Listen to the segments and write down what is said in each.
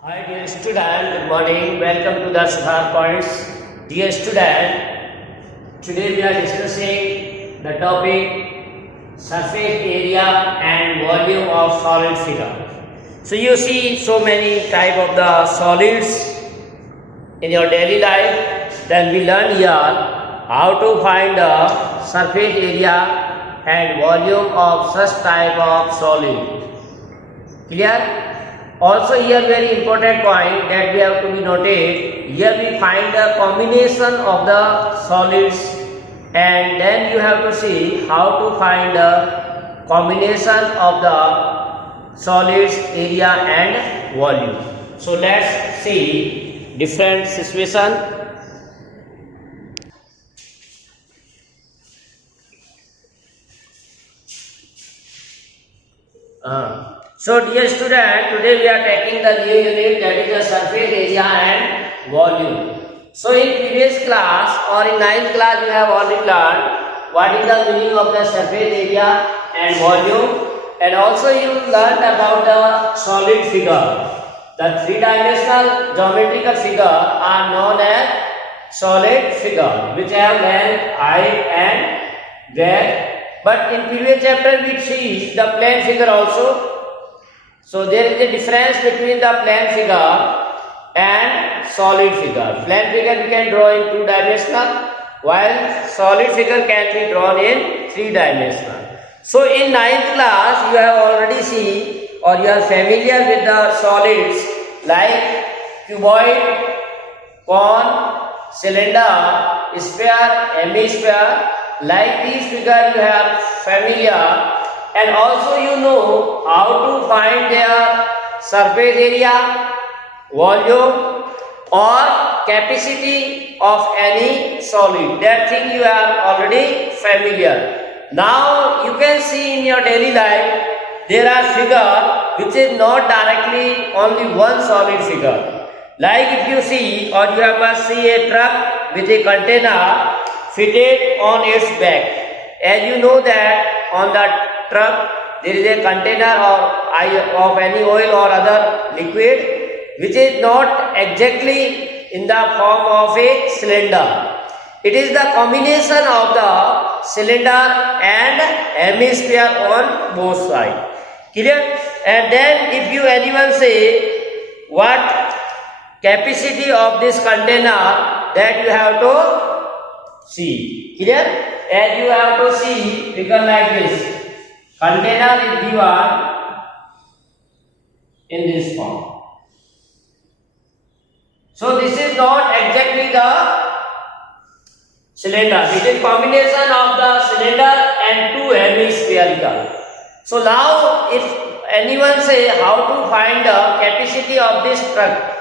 Hi dear student, good morning. Welcome to the Sudhar Points. Dear student, today we are discussing the topic surface area and volume of solid figure. So you see so many type of the solids in your daily life. Then we learn here how to find the surface area and volume of such type of solid. Clear? Also here very important point that we have to be noted. Here we find the combination of the solids, and then you have to see how to find the combination of the solids area and volume. So let's see different situation. So dear student, today we are taking the new unit, that is the surface area and volume. So in previous class or in 9th class you have already learned what is the meaning of the surface area and volume, and also you learned about the solid figure. The three-dimensional geometrical figure are known as solid figure, which have length, height and breadth. But in previous chapter we see the plane figure also. So there is a difference between the plane figure and solid figure. Plane figure we can draw in two-dimensional, while solid figure can be drawn in three-dimensional. So in 9th class you have already seen or you are familiar with the solids like cuboid, cone, cylinder, sphere, hemisphere. Like these figures you have familiar, and also you know how to find their surface area, volume or capacity of any solid. That thing you are already familiar. Now you can see in your daily life there are figures which is not directly only one solid figure. Like if you see or you must see a truck with a container fitted on its back. As you know that on the truck there is a container of any oil or other liquid which is not exactly in the form of a cylinder. It is the combination of the cylinder and hemisphere on both sides. Clear? And then if you anyone say what capacity of this container, that you have to see. Clear? As you have to see figure like this. Container is given in this form. So this is not exactly the cylinder. This is combination of the cylinder and two hemispherical. So now if anyone say how to find the capacity of this truck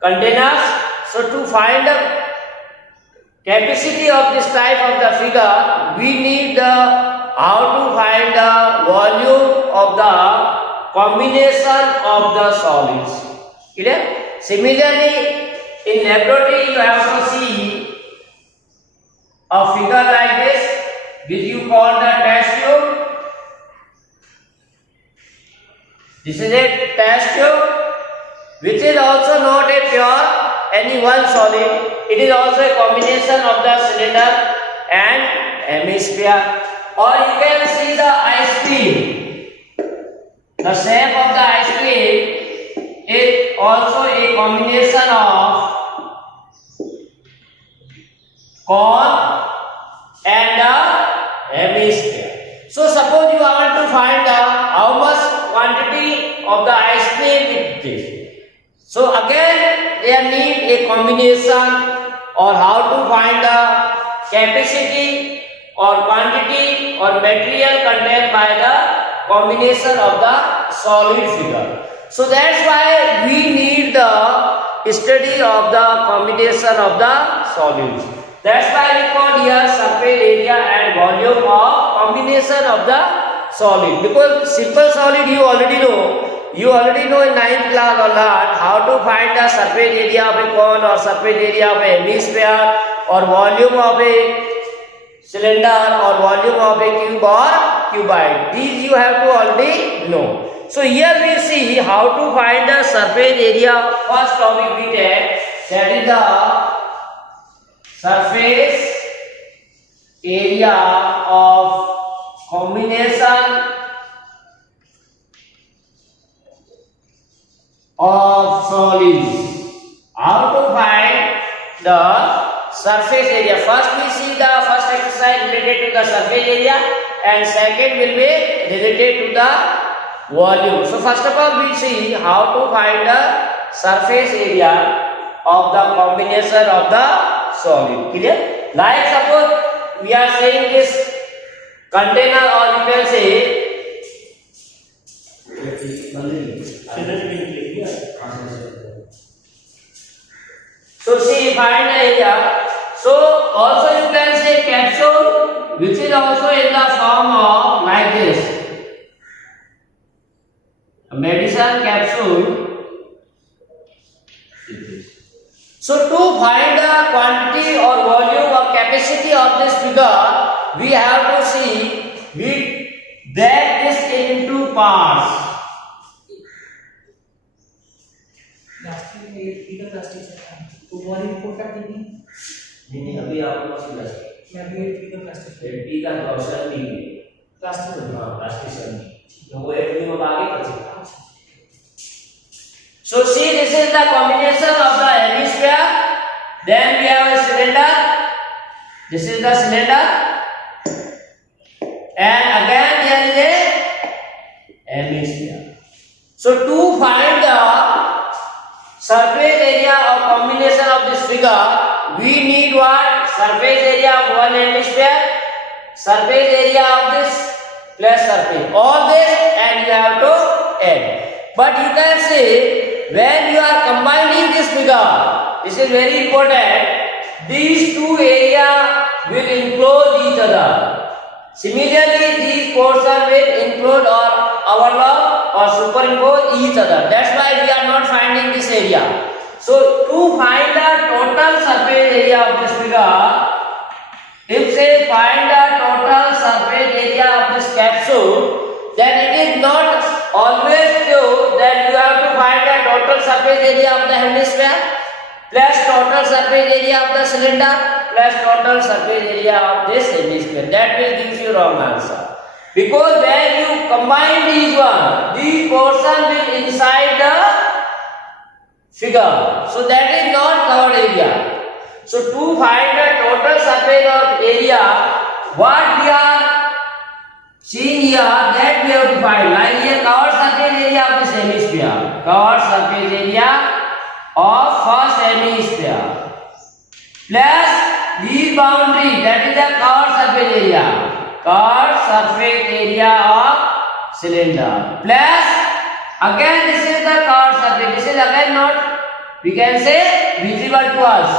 containers, so to find the capacity of this type of the figure, we need how to find the volume of the combination of the solids. Clear? Similarly, in laboratory you have to see a figure like this, which you call the test tube. This is a test tube, which is also not a pure any one solid. It is also a combination of the cylinder and hemisphere. Or you can see the ice cream. The shape of the ice cream is also a combination of cone and the hemisphere. So suppose you want to find how much quantity of the ice cream with this. So again there need a combination, or how to find the capacity or quantity or material contained by the combination of the solid figure. So that's why we need the study of the combination of the solids. That's why we call here surface area and volume of combination of the solid. Because simple solid you already know. You already know in 9th class or learned how to find the surface area of a cone or surface area of a hemisphere or volume of a cylinder or volume of a cube or cuboid. These you have to already know. So here we see how to find the surface area. First topic we take, that is the surface area of combination of solids. How to find the surface area? First we see the first exercise related to the surface area, and second will be related to the volume. So first of all we see how to find the surface area of the combination of the solid. Clear? Like suppose we are saying this container, or you can say so see, find the area. So also you can say capsule, which is also in the form of like this, a medicine capsule. So to find the quantity or volume or capacity of this figure, we have to see, we break this into parts. तो वो report कर देंगे। नहीं अभी आपको machine लगी मैं भी एक प्लास्टिक एटी का प्रोसेस भी प्लास्टिक हाँ प्लास्टिक तो वो एटी में आगे कर सकता। So see, this is the combination of the hemisphere. Then we have a cylinder. This is the cylinder, and again there is a hemisphere. So to find the surface area of combination of this figure, we need what? Surface area of one hemisphere, surface area of this plus surface. All this and you have to add. But you can see, when you are combining this figure, this is very important, these two areas will enclose each other. Similarly, these portions will include or overlap or superimpose each other. That's why we are not finding this area. So to find the total surface area of this figure, if say find the total surface area of this capsule, then it is not always true that you have to find the total surface area of the hemisphere plus total surface area of the cylinder plus total surface area of this hemisphere. That will give you wrong answer. Because when you combine these portions will inside the figure. So that is not covered area. So to find the total surface of area, what we are seeing here, that we have to find. Like here, covered surface area of this hemisphere. Covered surface area of first hemisphere. Plus this boundary, that is the covered surface area. Covered surface area of cylinder. Plus again this is the covered surface. This is again not, we can say, visible to us.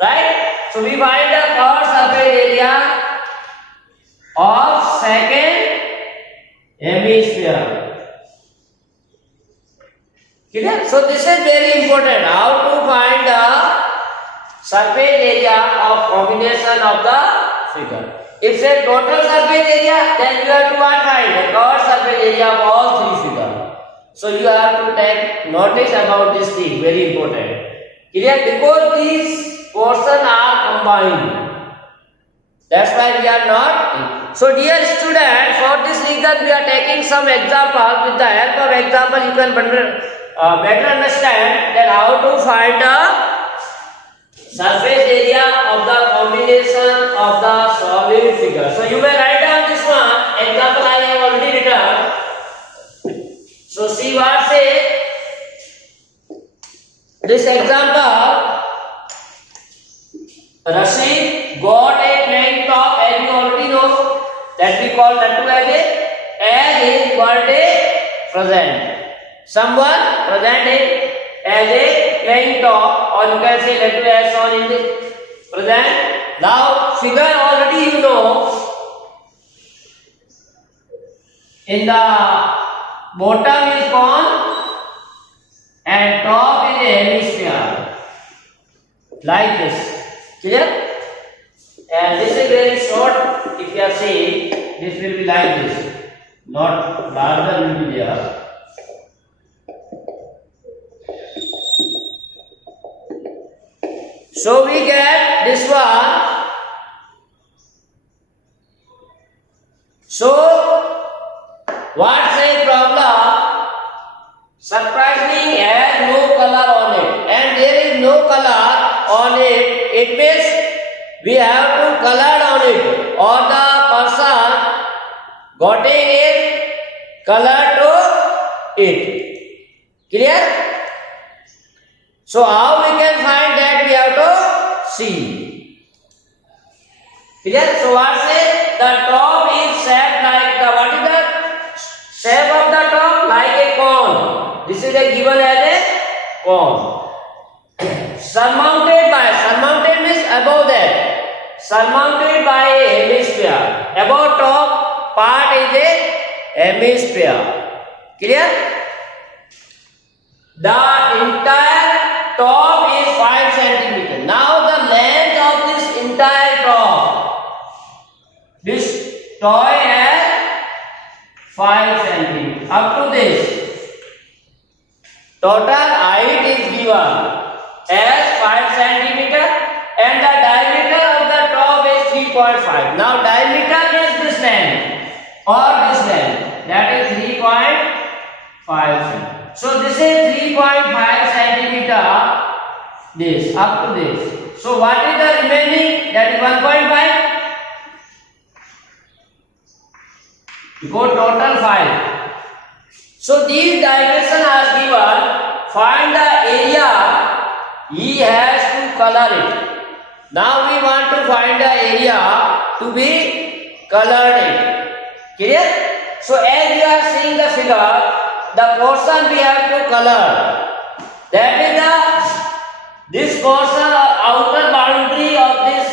Right? So we find the covered surface area of second hemisphere. Clear? So this is very important. How to find the surface area of combination of the figure. If say total surface area, then you have to find the covered surface area of all three figures. So you have to take notice about this thing, very important. Clear? Because these portions are combined. That's why we are not. So dear student, for this reason we are taking some example. With the help of example, you can better understand that how to find the surface area of the combination of the solid figure. So you may write down this one. Example I have already written. So see what say. This example, Rashid got a playing top, as you already know, that we call Lattu as his birthday present. Someone present him as a playing top, or you can say Lattu as shown in this present. Now figure already you know, in the bottom is cone and top is a hemisphere, like this. Clear? And this is very short. If you are seeing, this will be like this, not larger will be there. So we get this one. So what's a problem? Surprisingly has no color on it, and there is no color on it. It means we have to color on it, or the person getting it color to it. Clear? So how we can find that? We have to see. Clear? So what says the top is shaped like the, what is the shape of the top? Like a cone. This is a given as a cone. Surmounted means above that. Surmounted by a hemisphere. Above top part is a hemisphere. Clear? The entire top is 5 centimeter. Now the length of this entire top. This toy has 5 centimeter. Up to this. Total height is given as 5 centimeter and the diameter of the top is 3.5. Now diameter is this length or this length, that is 3.5 centimeter. So this is 3.5 centimeter, this up to this. So what is the remaining? That is 1.5. Because total 5. So these dimensions are given. Find the area. He has to color it. Now we want to find the area to be colored it. Clear? So as you are seeing the figure, the portion we have to color. That is this portion or outer boundary of this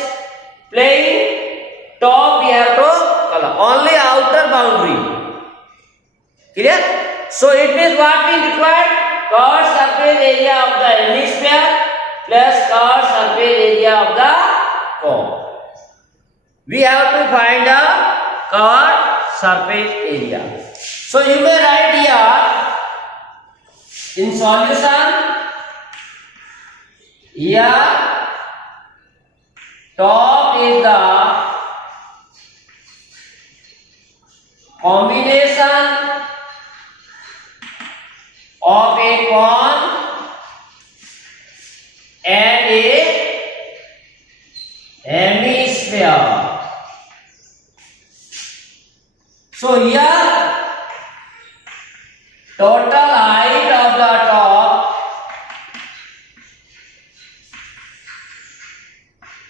plane top we have to color. Only outer boundary. Clear? So it means what we require? Curved surface area of the hemisphere plus curved surface area of the cone. We have to find the curved surface area. So you may write here in solution, here top is the combination of a cone and a hemisphere. So here total height of the top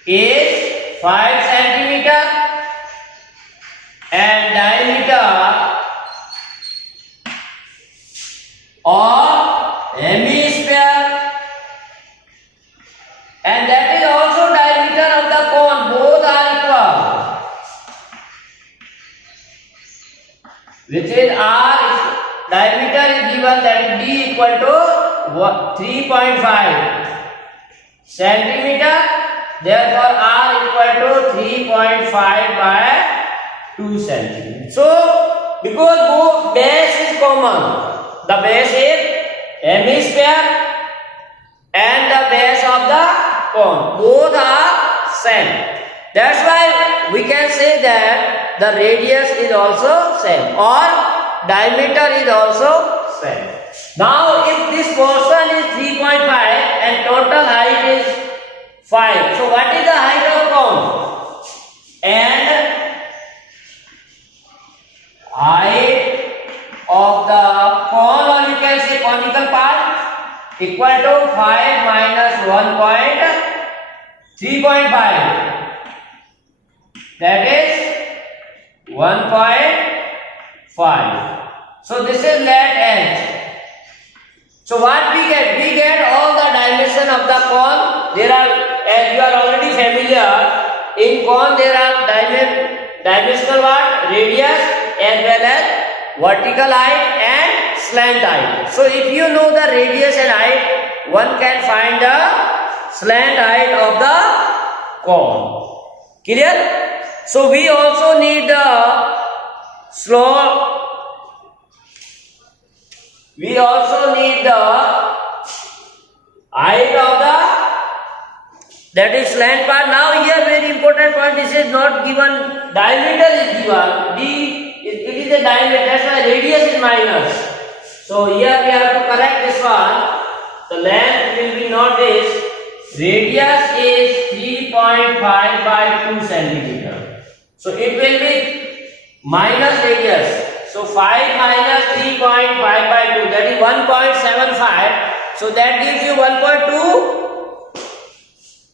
is 5 centimeter and diameter of hemisphere, and that is also diameter of the cone. Both are equal, which is R diameter is given, that is D equal to 3.5 centimeter. Therefore R equal to 3.5 by 2 centimeter. So because both base is common, the base is hemisphere and the base of the cone, both are same. That's why we can say that the radius is also same or diameter is also same. Now if this portion is 3.5 and total height is 5, so what is the height of cone? And height of the cone, or you can say conical part, equal to 5 minus 3.5, that is 1.5. So this is let edge. So what we get? We get all the dimension of the cone. There are, as you are already familiar, in cone there are dimensional what? Radius as well as vertical height and slant height. So if you know the radius and height, one can find the slant height of the cone. Clear? So we also need the slope we also need the height of the, that is slant part. Now here very important point, this is not given, diameter is given, it is a diameter, that's why radius is minus. So here we have to correct this one. The length will be not this, radius is 3.5 by 2 centimeter. So it will be minus radius. So 5 minus 3.5 by 2, that is 1.75. So that gives you 1.2.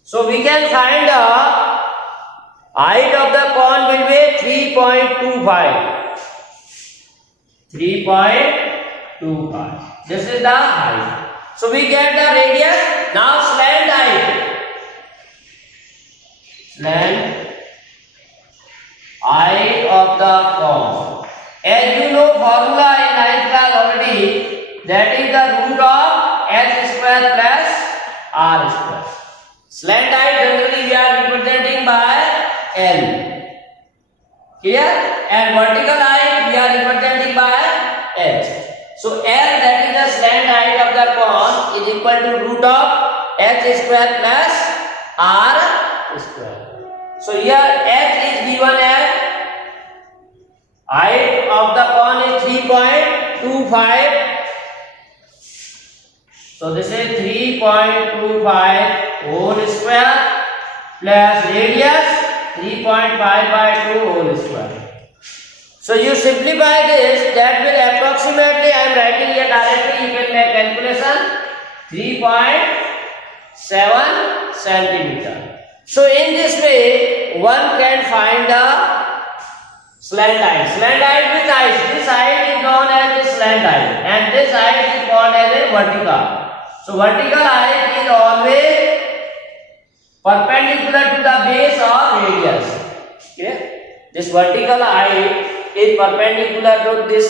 So we can find the height of the cone will be 3.25. 3.25. This is the height. So we get the radius. Now slant height. Slant height of the cone. As you know formula in 9th class already, that is the root of h square plus r square. Slant height generally we are representing by L. Here, and vertical height we are representing by H. So L, that is the slant height of the cone, is equal to root of h square plus r square. So here h is given as, height of the cone is 3.25. So this is 3.25 whole square plus radius 3.5 by 2 whole square. So you simplify this, that will approximately, I am writing here directly, you can make calculation, 3.7 centimeter. So in this way one can find the slant height. Slant height with height, this height is known as the slant height and this height is called as a vertical. So vertical height is always perpendicular to the base of radius. Okay? This vertical height is perpendicular to this.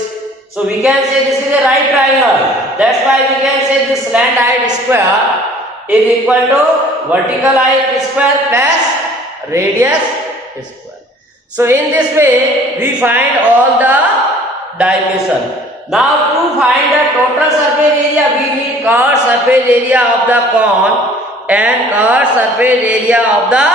So we can say this is a right triangle. That's why we can say this slant height square is equal to vertical height square plus radius square. So in this way we find all the dimension. Now to find the total surface area, we need curved surface area of the cone and curved surface area of the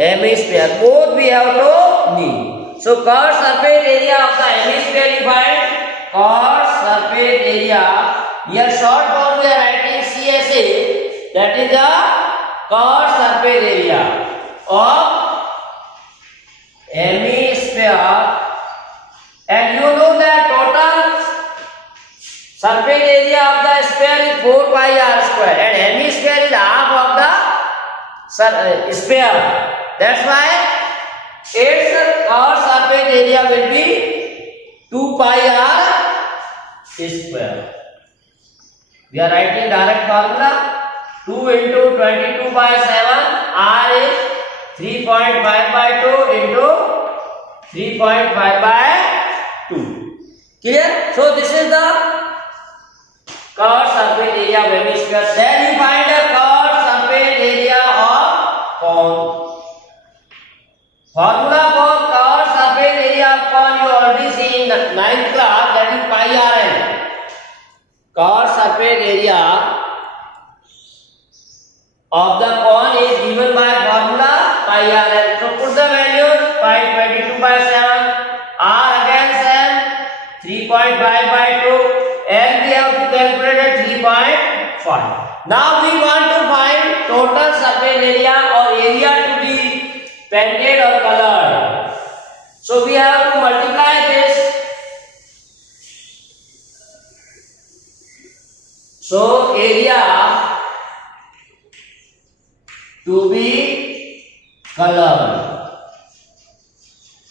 hemisphere. Both we have to need. So curved surface area of the hemisphere we find curved surface area. Here short form we are writing CSA. That is the curved surface area of hemisphere. And you know that total surface area of the sphere is 4 pi r square and hemisphere is half of the sphere. That's why its curved surface area will be 2 pi r square. We are writing direct formula. 2 into 22 by 7, r is 3.5 by 2 into 3.5 by 2. Clear? So this is the curved surface area of hemisphere. Then we find the curved surface area of cone. Formula for curved surface area of cone you already see in the 9th class, that is pi rn. Curved surface area of the cone is given by formula pi rn. So put the values, pi 22 by 7, r again 3.5 by 2 and we have to calculate 3.5. Now we want to find total surface area or area to be painted or colored. So we have to multiply this. So area to be colored,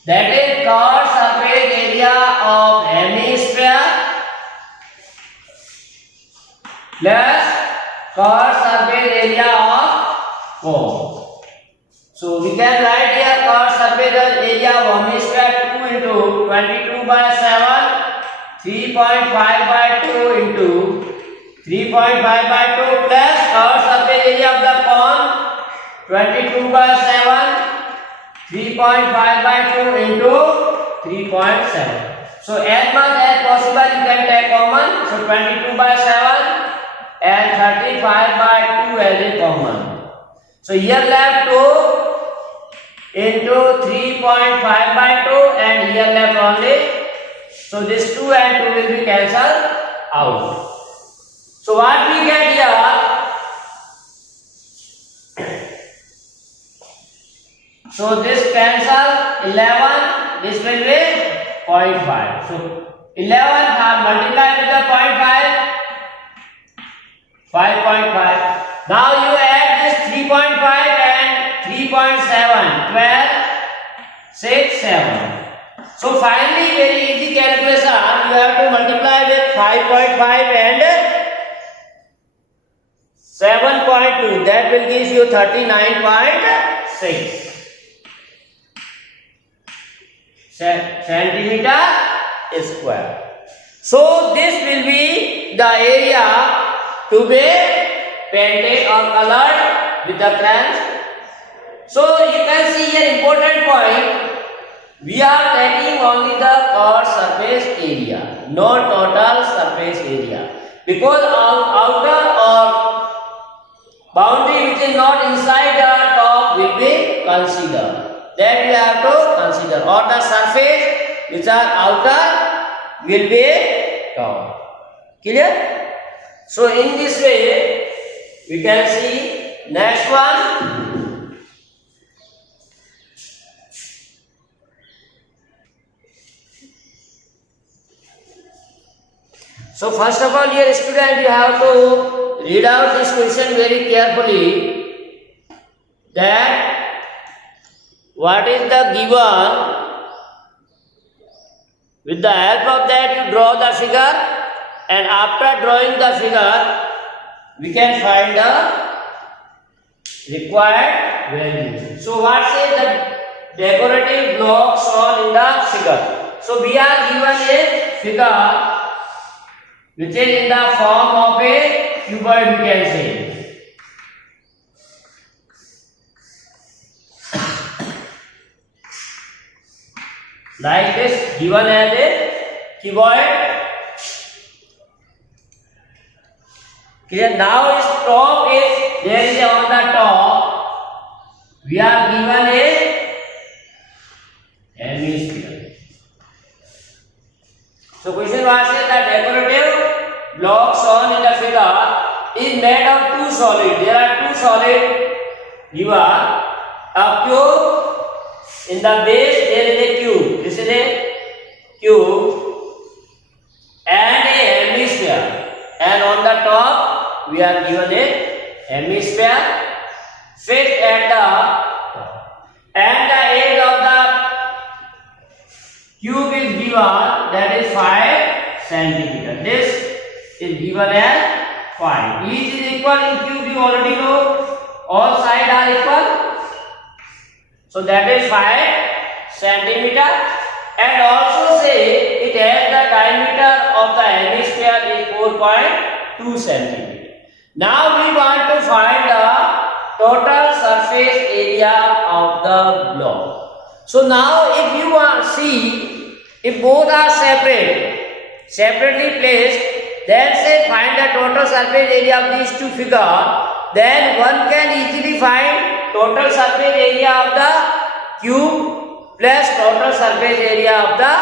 that is curved surface area of hemisphere plus curved surface area of cone. So we can write here curved surface area of hemisphere 2 into 22 by 7, 3.5 by 2 into 3.5 by 2 plus curved surface area of the cone 22 by 7, 3.5 by 2 into 3.7. So as much as possible you can take common. So 22 by 7 and 35 by 2 as a common. So here left 2 into 3.5 by 2 and here left only. So this 2 and 2 will be cancelled out. So what we get here? So this cancel 11, this will be 0.5. So 11 have multiplied with the 0.5, 5.5. Now you add this 3.5 and 3.7, 12, 6, 7. So finally very easy calculation, you have to multiply with 5.5 and 7.2, that will give you 39.6 centimeter square. So this will be the area to be painted or colored with the crayons. So you can see here important point. We are taking only the curved surface area, not total surface area, because outer or boundary which is not inside the top will be considered. That we have to consider, or the surface which are outer will be covered. Clear? So in this way we can see next one. So first of all, here student, you have to read out this question very carefully, that what is the given. With the help of that you draw the figure, and after drawing the figure we can find the required value. So what is the decorative block shown in the figure? So we are given a figure which is in the form of a cuboid, we can say. Like this, given as a cuboid. Clear? Now its top is, there is on the top, we are given a hemisphere. So question was that the decorative block shown in the figure is made of two solids. There are two solids given, a cube. In the base there is a cube. This is a cube and a hemisphere. And on the top we are given a hemisphere fixed at the top. And the area of the cube is given, that is 5 centimeter. This is given as 5. Each is equal in cube, you already know. All sides are equal. So that is 5 centimeter, and also say it has the diameter of the hemisphere is 4.2 centimeter. Now we want to find the total surface area of the block. So now if you want to see, if both are separately placed, then say find the total surface area of these two figures, then one can easily find total surface area of the cube plus total surface area of the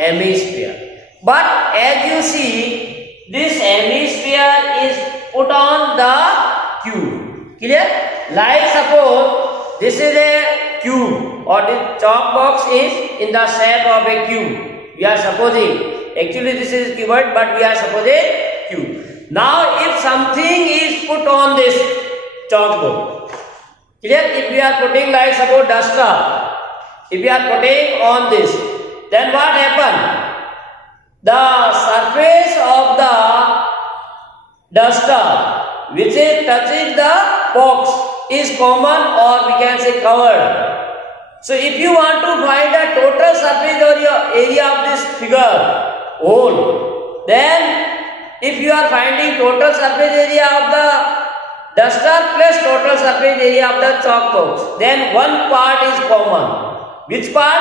hemisphere. But as you see, this hemisphere is put on the cube. Clear? Like suppose this is a cube, or this chalk box is in the shape of a cube. We are supposing, actually this is cuboid, but we are supposing cube. Now if something is put on this chalk box, clear? If we are putting like suppose duster, if we are putting on this, then what happen? The surface of the duster which is touching the box is common, or we can say covered. So if you want to find the total surface area of this figure whole, then if you are finding total surface area of the duster plus total surface area of the chalk box, then one part is common. Which part?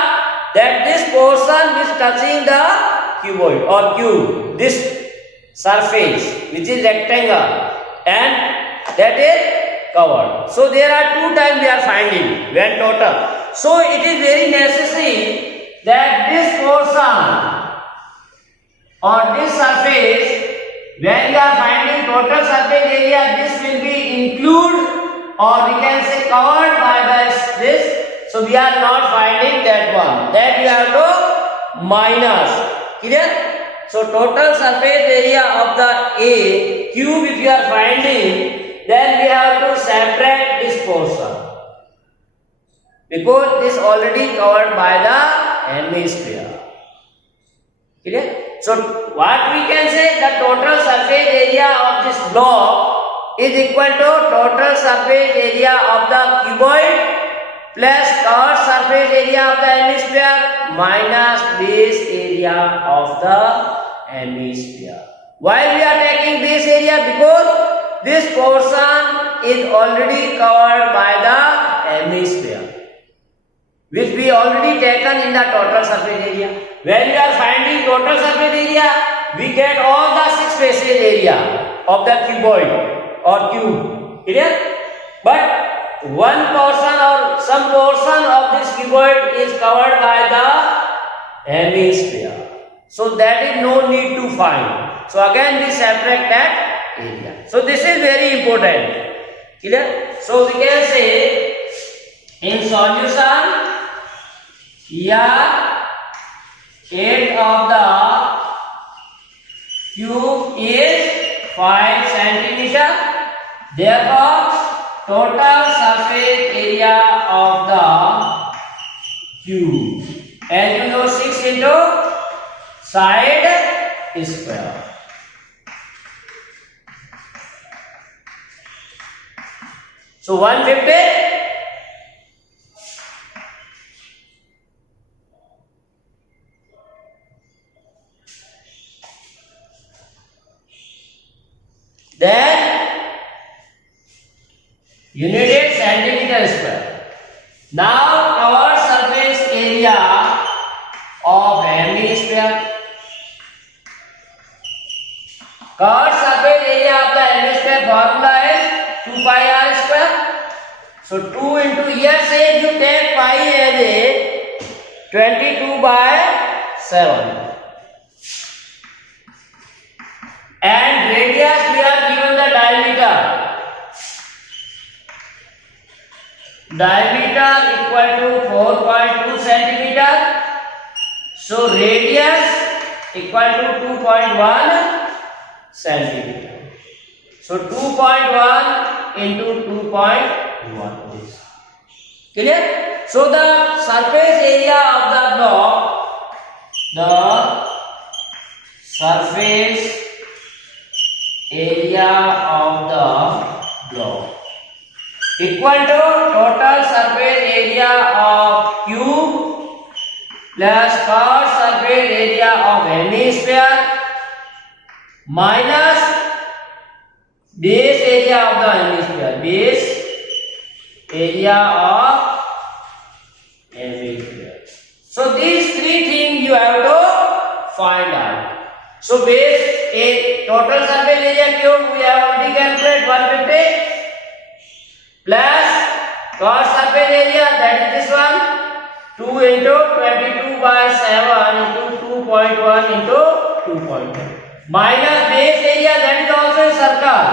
that this portion is touching the cuboid or cube, this surface which is rectangle, and that is covered. So there are two times we are finding when total. So it is very necessary that this portion or this surface, when we are finding total surface area, this will be include or we can say covered by this. So we are not finding that one. That we have to minus. Clear? So total surface area of the A cube if you are finding, then we have to separate this portion, because this already covered by the hemisphere. Clear? So what we can say, the total surface area of this block is equal to total surface area of the cuboid plus covered surface area of the hemisphere minus base area of the hemisphere. Why we are taking base area? Because this portion is already covered by the hemisphere, which we already taken in the total surface area. When we are finding total surface area, we get all the 6 faces area of the cuboid or cube. Clear? But one portion or some portion of this cuboid is covered by the hemisphere. So that is no need to find. So again we separate that area. So this is very important. Clear? So we can say in solution, here area of the cube is 5 centimeter. Therefore, total surface area of the cube, as you know, 6 into side square. So 150. Then unit is centimeter square. Now our surface area of hemisphere. Covered surface area of the hemisphere formula is 2 pi r square. So 2 into, here say you take pi as a 22 by 7. And radius we are given the diameter. Diameter equal to 4.2 centimeter. So radius equal to 2.1 centimeter. So 2.1 into 2.1 is clear. So the surface area of the block, the surface area of the block equal to total surface area of cube plus covered surface area of hemisphere minus base area of the hemisphere, base area of hemisphere. So these three things you have to find out. So base a total surface area cube we have already calculated 150 plus covered surface area, that is this one, 2 into 22 by 7 into 2.1 into 2.1 minus base area, that is also a circle.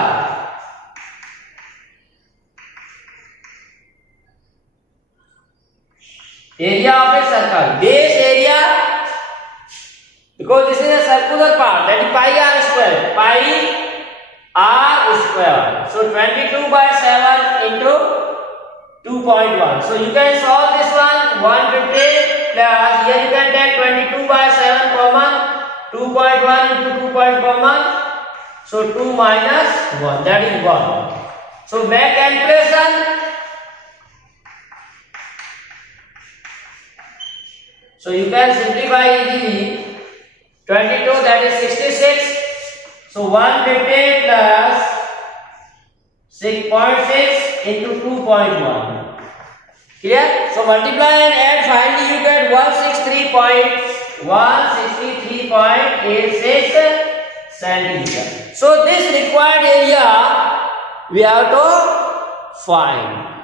Area of a circle, base area, because this is a circular part, that is pi r square, pi r square. So 22 by 7 into 2.1. So you can solve this one, 150 plus, here you can take 22 by 7 common, 2.1 into 2.1 common. So 2 minus 1, that is 1. So make calculation. So you can simplify easily. 22, that is 66. So 150 plus 6.6 into 2.1. Clear? So multiply and add, finally you get 163.86 centimeter. So this required area we have to find.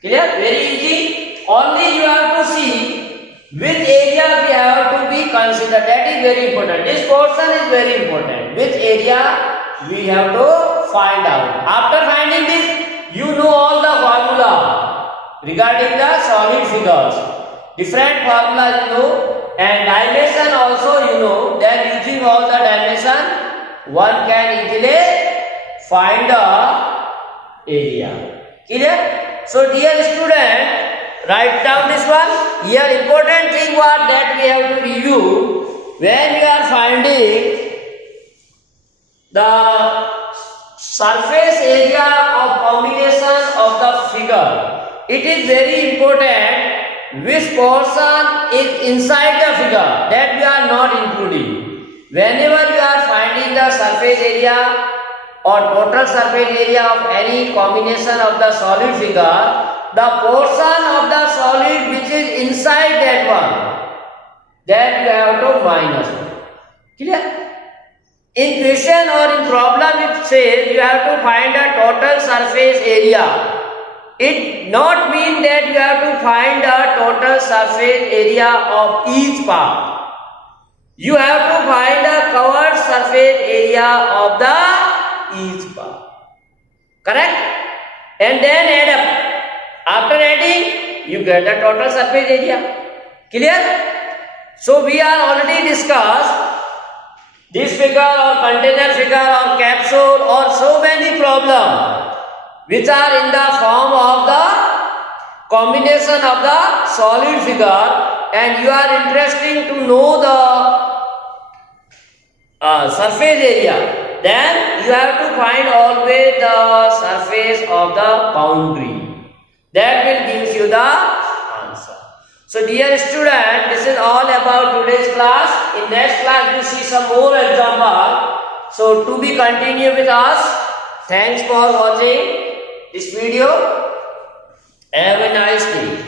Clear? Very easy. Only you have to see which area we have to be considered. That is very important. This portion is very important. Which area we have to find out. After finding this, you know all the formula regarding the solid figures. Different formulas you know, and dimension also you know. Then using all the dimension, one can easily find the area. Clear? So dear student, write down this one. Here important thing what that we have to review when we are finding the surface area of combination of the figure. It is very important which portion is inside the figure, that we are not including. Whenever you are finding the surface area or total surface area of any combination of the solid figure, the portion of the solid which is inside that one, that you have to minus. Clear? In question or in problem it says you have to find a total surface area. It not mean that you have to find a total surface area of each part. You have to find a covered surface area of the each part. Correct? And then add up. After adding, you get the total surface area. Clear? So we are already discussed this figure or container figure or capsule or so many problems which are in the form of the combination of the solid figure, and you are interested to know the surface area. Then you have to find always the surface of the boundary. That will give you the answer. So dear student, this is all about today's class. In next class you see some more example. So to be continued with us. Thanks for watching this video. Have a nice day.